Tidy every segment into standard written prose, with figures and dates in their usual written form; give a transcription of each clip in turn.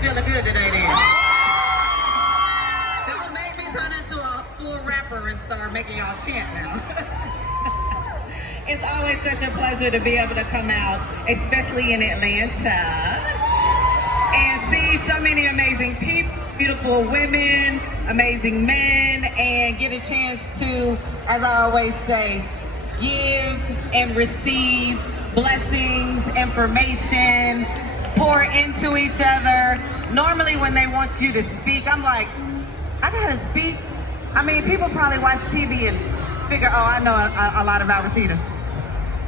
feeling good today then. Don't make me turn into a full rapper and start making y'all chant now. It's always such a pleasure to be able to come out, especially in Atlanta, and see so many amazing people, beautiful women, amazing men, and get a chance to, as I always say, give and receive blessings, information, pour into each other. Normally when they want you to speak, I'm like, I gotta speak. I mean, people probably watch TV and figure, oh, I know a lot about Rasheeda.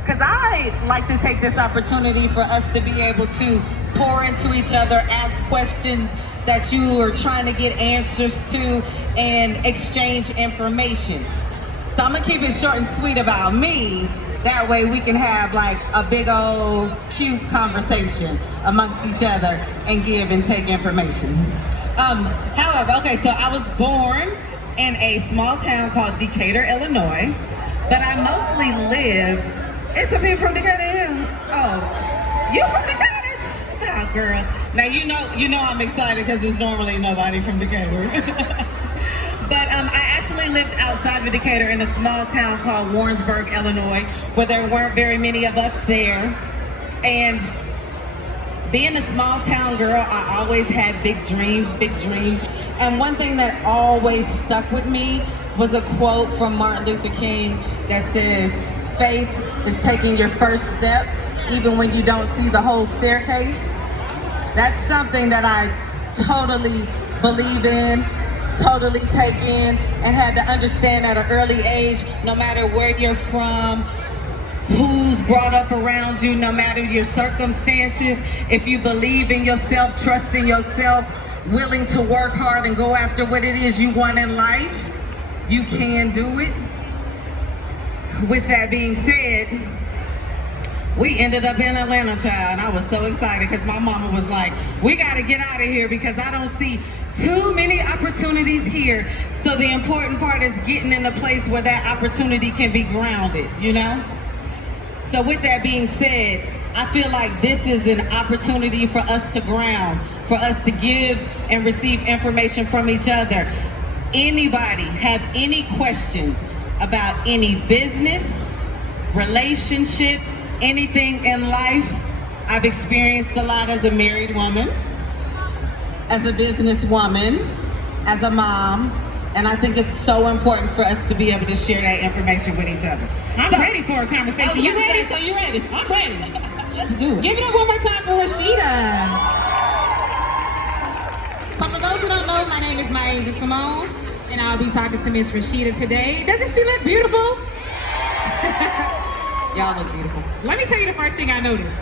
Because I like to take this opportunity for us to be able to pour into each other, ask questions that you are trying to get answers to, and exchange information. So I'm gonna keep it short and sweet about me. That way we can have like a big old cute conversation amongst each other and give and take information. However, okay, so I was born in a small town called Decatur, Illinois, but I mostly lived, it's some people from Decatur here. Oh, you from Decatur? Stop, girl. Now you know I'm excited because there's normally nobody from Decatur. But I actually lived outside of Decatur in a small town called Warrensburg, Illinois, where there weren't very many of us there. And being a small town girl, I always had big dreams, big dreams. And one thing that always stuck with me was a quote from Martin Luther King that says, faith is taking your first step, even when you don't see the whole staircase. That's something that I totally believe in, totally take in, and had to understand at an early age, no matter where you're from, who's brought up around you, no matter your circumstances, if you believe in yourself, trust in yourself, willing to work hard and go after what it is you want in life, you can do it. With that being said, we ended up in Atlanta, child, and I was so excited because my mama was like, we gotta get out of here because I don't see too many opportunities here. So the important part is getting in a place where that opportunity can be grounded, you know? So with that being said, I feel like this is an opportunity for us to ground, for us to give and receive information from each other. Anybody have any questions about any business, relationship, anything in life? I've experienced a lot as a married woman, as a businesswoman, as a mom, and I think it's so important for us to be able to share that information with each other. I'm ready for a conversation. You ready? So you ready? I'm ready. Let's do it. Give it up one more time for Rasheeda. So for those who don't know, my name is Maya Simone, and I'll be talking to Miss Rasheeda today. Doesn't she look beautiful? Y'all look beautiful. Let me tell you the first thing I noticed.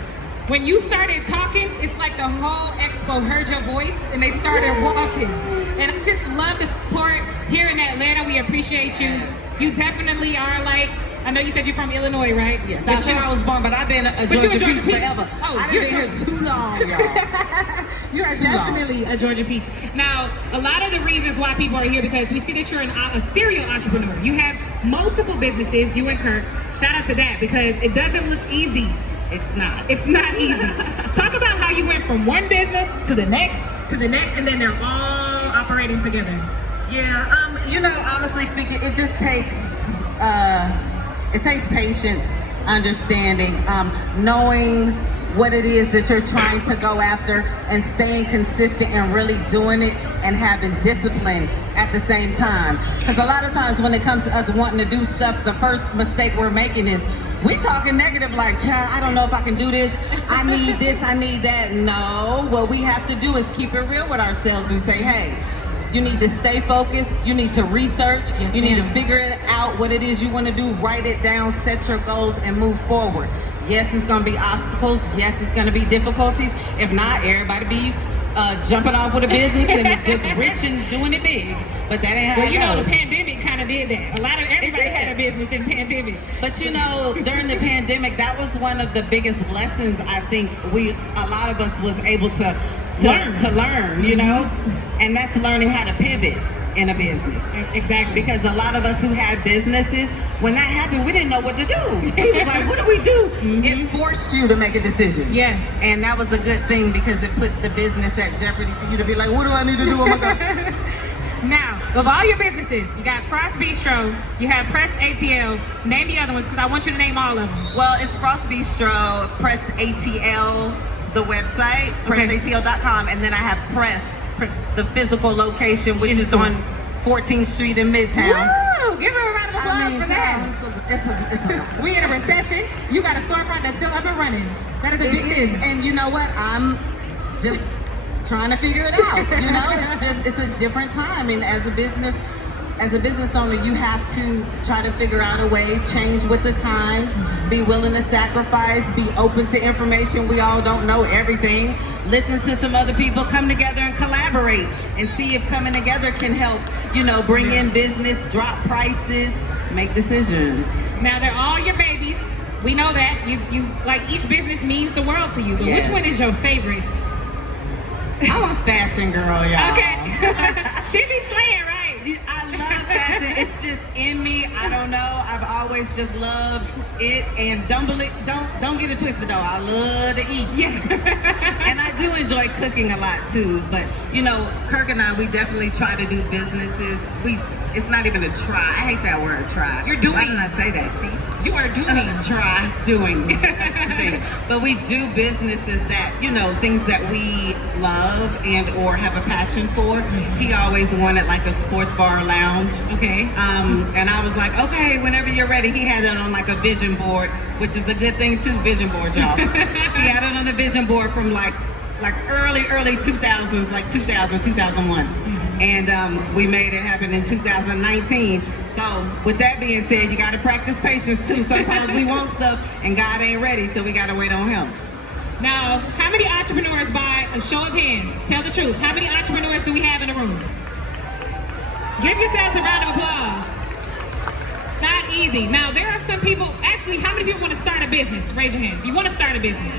When you started talking, it's like the whole Expo heard your voice and they started walking. And I just love the support here in Atlanta. We appreciate you. You definitely are like, I know you said you're from Illinois, right? Yes, that's where I was born, but I've been a Georgia Peach forever. Oh, I've been here too long, y'all. You are definitely a Georgia Peach. Now, a lot of the reasons why people are here because we see that you're a serial entrepreneur. You have multiple businesses, you and Kirk. Shout out to that because it doesn't look easy. It's not. It's not easy. Talk about how you went from one business to the next, and then they're all operating together. Yeah, you know, honestly speaking, it just takes patience, understanding, knowing what it is that you're trying to go after and staying consistent and really doing it and having discipline at the same time. Because a lot of times when it comes to us wanting to do stuff, the first mistake we're making is we talking negative like, child, I don't know if I can do this. I need this, I need that. No, what we have to do is keep it real with ourselves and say, hey, you need to stay focused. You need to research. Yes, you need to figure it out what it is you want to do. Write it down, set your goals, and move forward. Yes, it's going to be obstacles. Yes, it's going to be difficulties. If not, everybody be jumping off with a business and just rich and doing it big. But that ain't how it goes. Well, you know, the pandemic kind of did that. Everybody had a business in pandemic. But you know, during the pandemic, that was one of the biggest lessons I think a lot of us was able to learn, you know? And that's learning how to pivot. in a business. Exactly. Because a lot of us who had businesses, when that happened, we didn't know what to do. We was like, what do we do? It forced you to make a decision. Yes. And that was a good thing because it put the business at jeopardy for you to be like, what do I need to do? Oh my God. Now, of all your businesses, you got Frost Bistro, you have Press ATL. Name the other ones because I want you to name all of them. Well, it's Frost Bistro, Press ATL, the website, pressatl.com, and then I have Press, the physical location, which is on 14th Street in Midtown. Woo! Give her a round of applause for that. It's a We in a recession. You got a storefront that's still up and running. That is a big thing. And you know what? I'm just trying to figure it out. You know, it's a different time, and as a business owner, you have to try to figure out a way, change with the times, be willing to sacrifice, be open to information. We all don't know everything. Listen to some other people, come together and collaborate and see if coming together can help, you know, bring in business, drop prices, make decisions. Now they're all your babies. We know that. You like each business means the world to you. But Yes. which one is your favorite? I'm a fashion girl, y'all. Okay. She be slaying, right? I love fashion. It's just in me. I don't know. I've always just loved it. And don't get it twisted though. I love to eat. Yeah. And I do enjoy cooking a lot too. But you know, Kirk and I, we definitely try to do businesses. It's not even a try. I hate that word, try. You're doing. Why did I say that? See? You are doing. Doing. That's the thing. But we do businesses that, you know, things that we love and or have a passion for. He always wanted like a sports bar lounge. Okay. And I was like, okay, whenever you're ready. He had it on like a vision board, which is a good thing too, vision boards, y'all. He had it on a vision board from like early 2000s, like 2000, 2001. And we made it happen in 2019. So with that being said, you got to practice patience too. Sometimes we want stuff and God ain't ready, so we got to wait on him. Now, how many entrepreneurs, by a show of hands, tell the truth, how many entrepreneurs do we have in the room? Give yourselves a round of applause. Not easy. Now, there are some people, actually, how many people want to start a business? Raise your hand. If you want to start a business.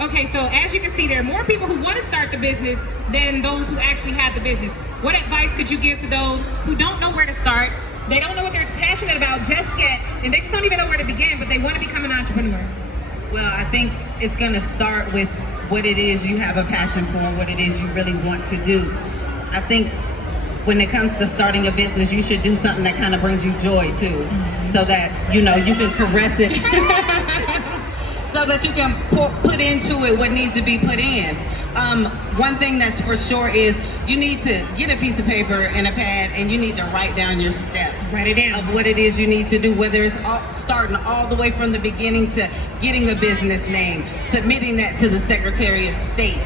Okay, so as you can see, there are more people who want to start the business than those who actually have the business. What advice could you give to those who don't know where to start? They don't know what they're passionate about just yet, and they just don't even know where to begin, but they want to become an entrepreneur. Well, I think it's going to start with what it is you have a passion for, what it is you really want to do. I think when it comes to starting a business, you should do something that kind of brings you joy too, so that, you know, you can caress it. So that you can put into it what needs to be put in. One thing that's for sure is you need to get a piece of paper and a pad and you need to write down your steps. Write it down. Of what it is you need to do, whether it's starting all the way from the beginning to getting a business name, submitting that to the Secretary of State,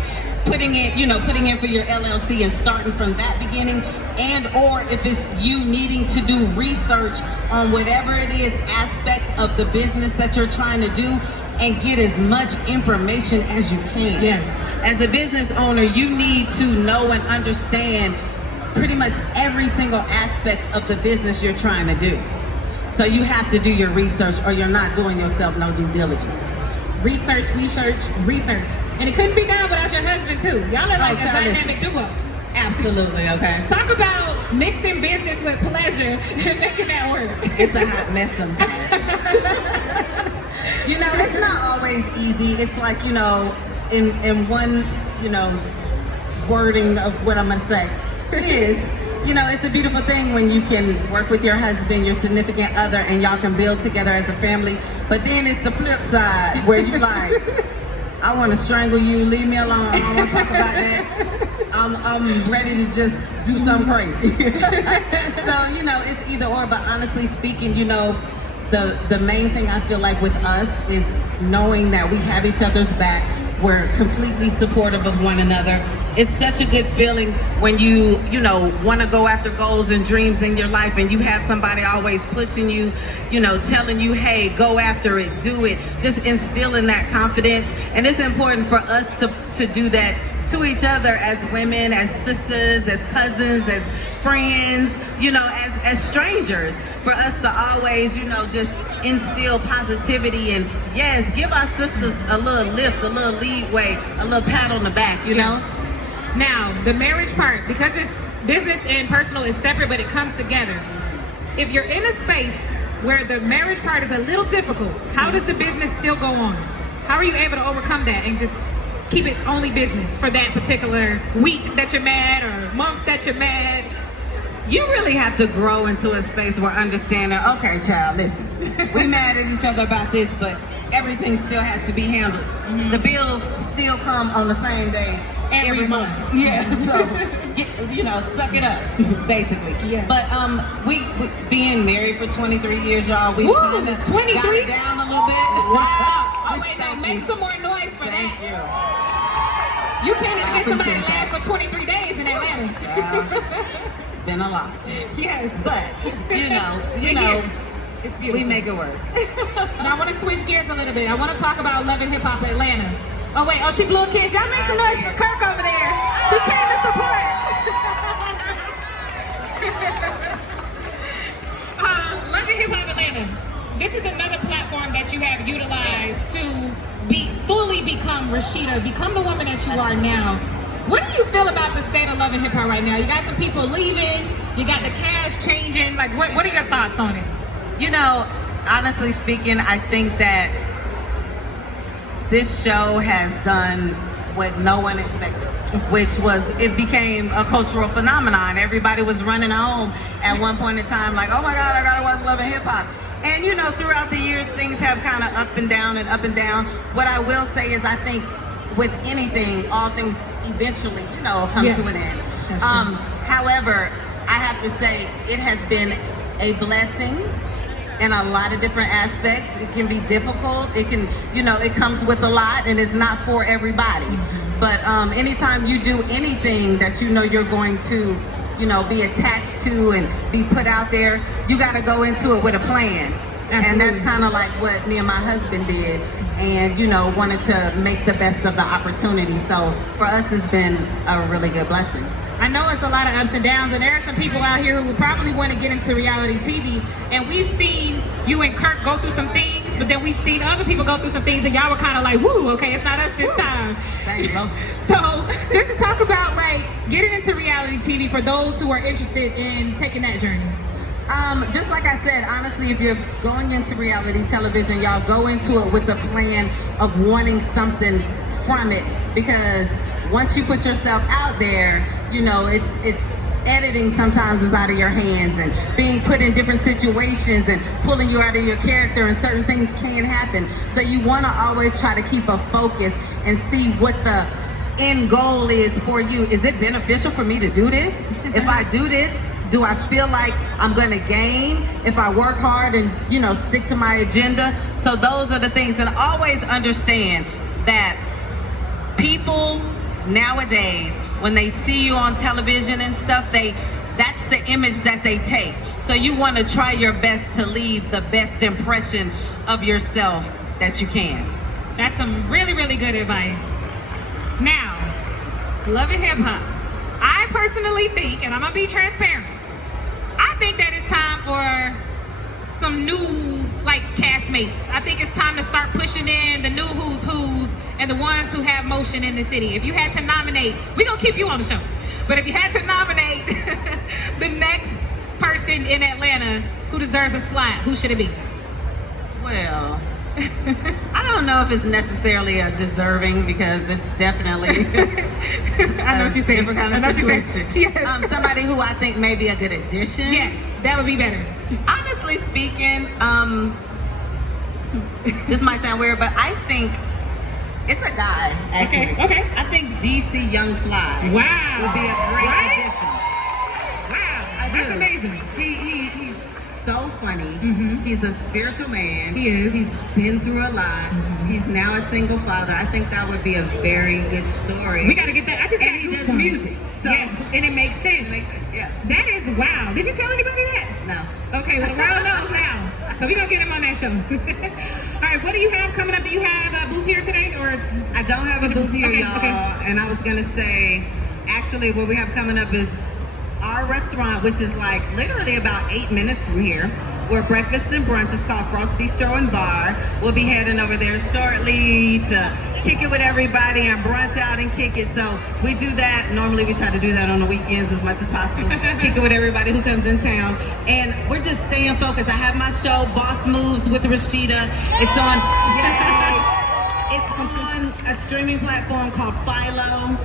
putting in for your LLC and starting from that beginning, and or if it's you needing to do research on whatever it is aspect of the business that you're trying to do, and get as much information as you can. Yes. As a business owner, you need to know and understand pretty much every single aspect of the business you're trying to do. So you have to do your research or you're not doing yourself no due diligence. Research. And it couldn't be done without your husband too. Y'all are like a dynamic duo. Absolutely, okay. Talk about mixing business with pleasure and making that work. It's a hot mess sometimes. You know, it's not always easy. It's like, you know, in one, you know, wording of what I'm gonna say is, you know, it's a beautiful thing when you can work with your husband, your significant other, and y'all can build together as a family. But then it's the flip side where you like, I want to strangle you, leave me alone, I don't want to talk about that. I'm ready to just do something crazy. So, you know, it's either or, but honestly speaking, you know, the main thing I feel like with us is knowing that we have each other's back. We're completely supportive of one another. It's such a good feeling when you know, want to go after goals and dreams in your life and you have somebody always pushing you, you know, telling you, hey, go after it, do it, just instilling that confidence. And it's important for us to do that to each other as women, as sisters, as cousins, as friends, you know, as strangers, for us to always, you know, just instill positivity and yes, give our sisters a little lift, a little leadway, a little pat on the back, you know? Now, the marriage part, because business and personal is separate, but it comes together. If you're in a space where the marriage part is a little difficult, how does the business still go on? How are you able to overcome that and just keep it only business for that particular week that you're mad or month that you're mad? You really have to grow into a space where understanding, okay, child, listen, we mad at each other about this, but everything still has to be handled. The bills still come on the same day every month. Yeah, so, you know, suck it up, basically. Yeah. But we being married for 23 years, y'all, we kind of 23? got it down a little bit. Wow. Oh, wait, no, make some more noise for Thank that. you. You can't even get somebody to last for 23 days in Atlanta. It's been a lot. Yes. But, you know, it's beautiful. we make it work. Now I want to switch gears a little bit. I want to talk about Love and Hip Hop Atlanta. Oh wait, oh she blew a kiss. Y'all make some noise for Kirk over there. He came to support. Love and Hip Hop Atlanta. This is another platform that you have utilized to fully become Rasheeda, become the woman that you are now. What do you feel about the state of Love and Hip Hop right now? You got some people leaving, you got the cash changing. Like, what are your thoughts on it? You know, honestly speaking, I think that this show has done what no one expected, which was it became a cultural phenomenon. Everybody was running home at one point in time like, oh my God, I gotta watch Love and Hip Hop. And you know, throughout the years, things have kind of up and down and up and down. What I will say is I think with anything, all things eventually, you know, come to an end. However, I have to say it has been a blessing in a lot of different aspects. It can be difficult. It can, you know, it comes with a lot and it's not for everybody. But anytime you do anything that you know you're going to, you know, be attached to and be put out there, you got to go into it with a plan. Absolutely. And that's kind of like what me and my husband did, and you know, wanted to make the best of the opportunity. So for us, it's been a really good blessing. I know it's a lot of ups and downs, and there are some people out here who probably want to get into reality TV, and we've seen you and Kirk go through some things, but then we've seen other people go through some things, and y'all were kind of like, woo, okay, it's not us this time. Thank you. So just to talk about like getting into reality TV for those who are interested in taking that journey. Just like I said, honestly, if you're going into reality television, y'all go into it with the plan of wanting something from it, because once you put yourself out there, you know, it's editing sometimes is out of your hands, and being put in different situations and pulling you out of your character, and certain things can happen. So you want to always try to keep a focus and see what the end goal is for you. Is it beneficial for me to do this? If I do this, do I feel like I'm gonna gain if I work hard and, you know, stick to my agenda? So those are the things. And always understand that people nowadays, when they see you on television and stuff, that's the image that they take. So you want to try your best to leave the best impression of yourself that you can. That's some really, really good advice. Now, Love and Hip Hop. I personally think, and I'm gonna be transparent, I think that it's time for some new, like, castmates. I think it's time to start pushing in the new who's and the ones who have motion in the city. If you had to nominate, we're gonna keep you on the show, but if you had to nominate the next person in Atlanta who deserves a slot, who should it be? Well, I don't know if it's necessarily a deserving, because it's definitely I know what you're saying. Different kind of situation. Yes. Somebody who I think may be a good addition. Yes, that would be better. Honestly speaking, this might sound weird, but I think it's a guy, actually. Okay. I think DC Young Fly would be a great addition. Wow, that's amazing. He's so funny. He's a spiritual man. He is. He's been through a lot. He's now a single father. I think that would be a very good story. We gotta get that. I just and he does music. So yes, and it makes sense. Yeah. That is wow. Did you tell anybody that? No. Okay, well the world knows now. So we're gonna get him on that show. All right, what do you have coming up? Do you have a booth here today, or? I don't have a booth here, y'all. Okay. And I was gonna say, actually, what we have coming up is our restaurant, which is like literally about 8 minutes from here. We're breakfast and brunch. It's called Frost Bistro and Bar. We'll be heading over there shortly to kick it with everybody and brunch out and kick it. So we do that. Normally we try to do that on the weekends as much as possible. Kick it with everybody who comes in town. And we're just staying focused. I have my show, Boss Moves with Rasheeda. It's on, it's on a streaming platform called Philo.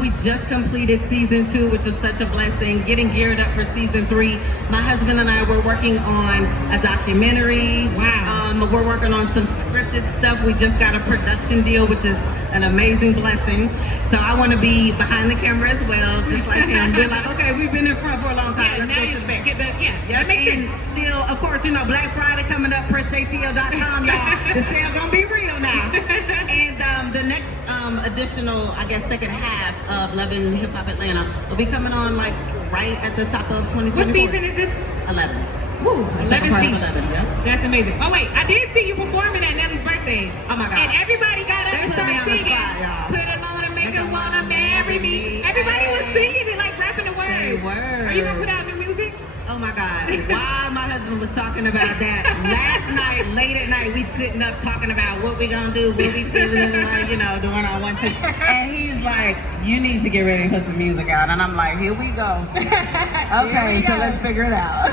We just completed season 2, which was such a blessing, getting geared up for season 3. My husband and I were working on a documentary. Wow. We're working on some scripted stuff. We just got a production deal, which is an amazing blessing. So I want to be behind the camera as well, just like him. We're like, okay, we've been in front for a long time. Let's go to the back. That makes sense. Still, of course, you know, Black Friday coming up, PressATL.com, y'all. The sale gonna be real now. And the next additional, I guess, second half of Love and Hip Hop Atlanta will be coming on like right at the top of 2024. What season is this? 11. Woo, 11 seasons. 11, yeah. That's amazing. Oh wait, I did see you performing at Nelly's birthday. Oh my God. And everybody got up and started singing. Spot, put it on and make her wanna marry me. Everybody was singing and like rapping the words. They were. Are you gonna put out new music? Oh my God. While my husband was talking about that, last night, late at night, we sitting up talking about what we gonna do, what we feeling like, you know, doing our 1, 2. And he's like, you need to get ready and put some music out. And I'm like, here we go. Okay, so let's figure it out.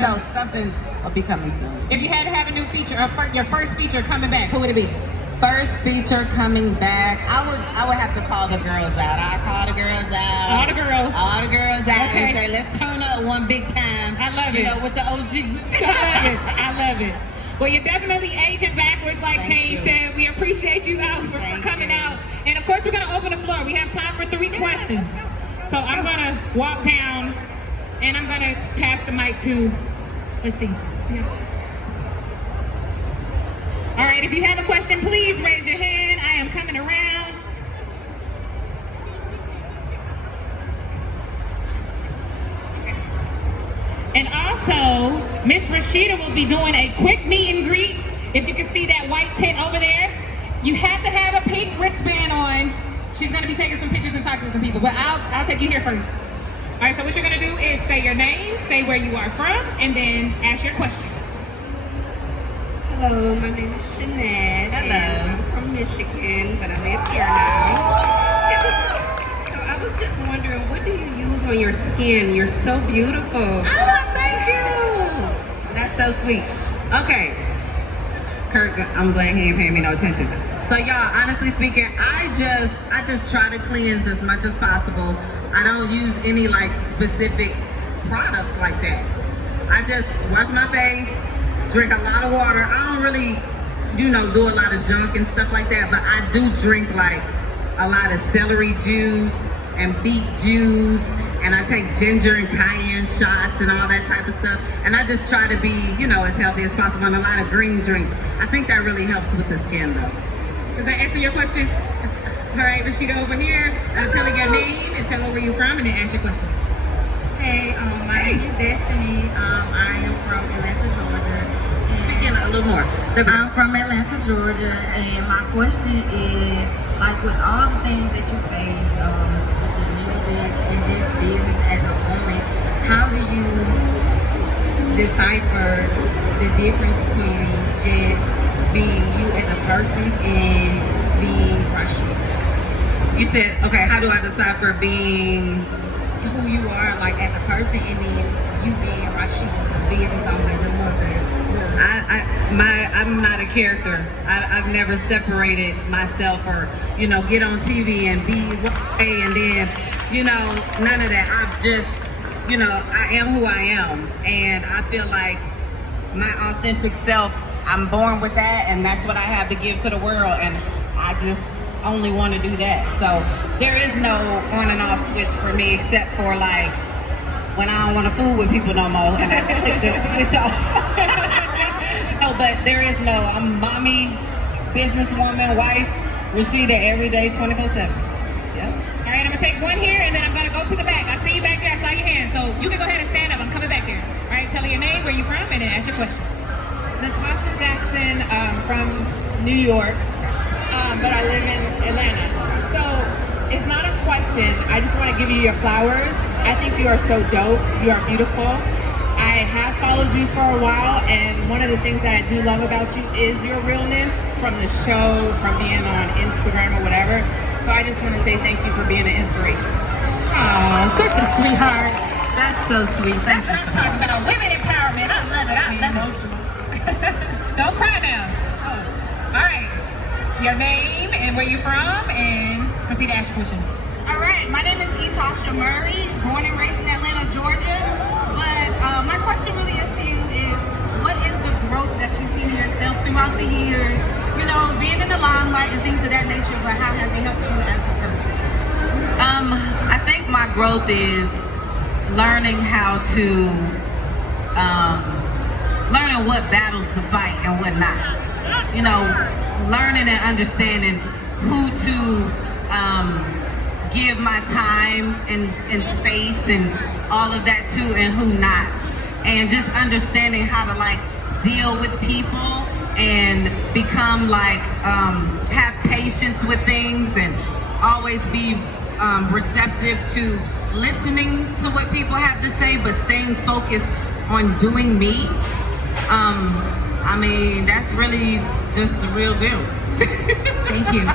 So something will be coming soon. If you had to have a new feature, your first feature coming back, who would it be? First feature coming back, I would have to call the girls out. I call the girls out. All the girls. All the girls out Okay. and say, let's turn up one big time. I love it. You know, with the OG. I love it. I love it. Well, you're definitely aging backwards, like Jane said. We appreciate you out for coming out. And of course, we're going to open the floor. We have time for 3 questions. So I'm going to walk down and I'm going to pass the mic to, let's see. All right, if you have a question, please raise your hand. I am coming around. And also, Miss Rasheeda will be doing a quick meet and greet. If you can see that white tent over there, you have to have a pink wristband on. She's gonna be taking some pictures and talking to some people, but I'll take you here first. All right, so what you're gonna do is say your name, say where you are from, and then ask your question. Hello, my name is Jeanette. Hello. And I'm from Michigan, but I live here now. So I was just wondering, what do you use on your skin? You're so beautiful. Oh, thank you. That's so sweet. Okay. Kurt, I'm glad he ain't paying me no attention. So y'all, honestly speaking, I just try to cleanse as much as possible. I don't use any like specific products like that. I just wash my face, drink a lot of water. I don't really, you know, do a lot of junk and stuff like that, but I do drink like a lot of celery juice and beet juice, and I take ginger and cayenne shots and all that type of stuff. And I just try to be, you know, as healthy as possible, and a lot of green drinks. I think that really helps with the skin though. Does that answer your question? All right, Rasheeda over here. Tell her your name and tell her where you're from, and then ask your question. Hey, my name is Destiny. I am from Atlanta, Georgia. Speaking a little more. I'm from Atlanta, Georgia, and my question is, like with all the things that you face, with the music and just business as a woman, how do you decipher the difference between just being you as a person and being Rasheeda? You said, okay, how do I decipher being Who you are, like as a person, and then you being Rasheeda, the business owner, the mother. I'm not a character. I've never separated myself or, you know, get on TV and be way and then, you know, none of that. I've just, you know, I am who I am. And I feel like my authentic self, I'm born with that, and that's what I have to give to the world. And I just only want to do that. So there is no on and off switch for me, except for like when I don't want to fool with people no more and I click the switch off. No, but there is no, I'm mommy, businesswoman, wife, Rasheeda every day, 24/7. Yeah. All right, I'm gonna take one here, and then I'm gonna go to the back. I see you back there. I saw your hand, so you can go ahead and stand up. I'm coming back there. All right, tell her your name, where you from, and then ask your question. Natasha Jackson, from New York, but I live in Atlanta. So it's not a question. I just want to give you your flowers. I think you are so dope. You are beautiful. I I have followed you for a while, and one of the things that I do love about you is your realness from the show, from being on Instagram or whatever. So I just want to say thank you for being an inspiration. Oh, such a sweetheart. That's so sweet. That's what I'm talking about. Women empowerment. I love it. I love it. Don't cry now. Oh. All right. Your name and where you're from, and proceed to ask your question. All right, my name is Etasha Murray, born and raised in Atlanta, Georgia. But my question really is to you is, what is the growth that you've seen in yourself throughout the years? You know, being in the limelight and things of that nature, but how has it helped you as a person? I think my growth is learning how to, learning what battles to fight and what not. You know, learning and understanding who to give my time and space and all of that to, and who not. And just understanding how to like deal with people and become like, have patience with things and always be receptive to listening to what people have to say, but staying focused on doing me. I mean, that's really just the real deal. Thank you.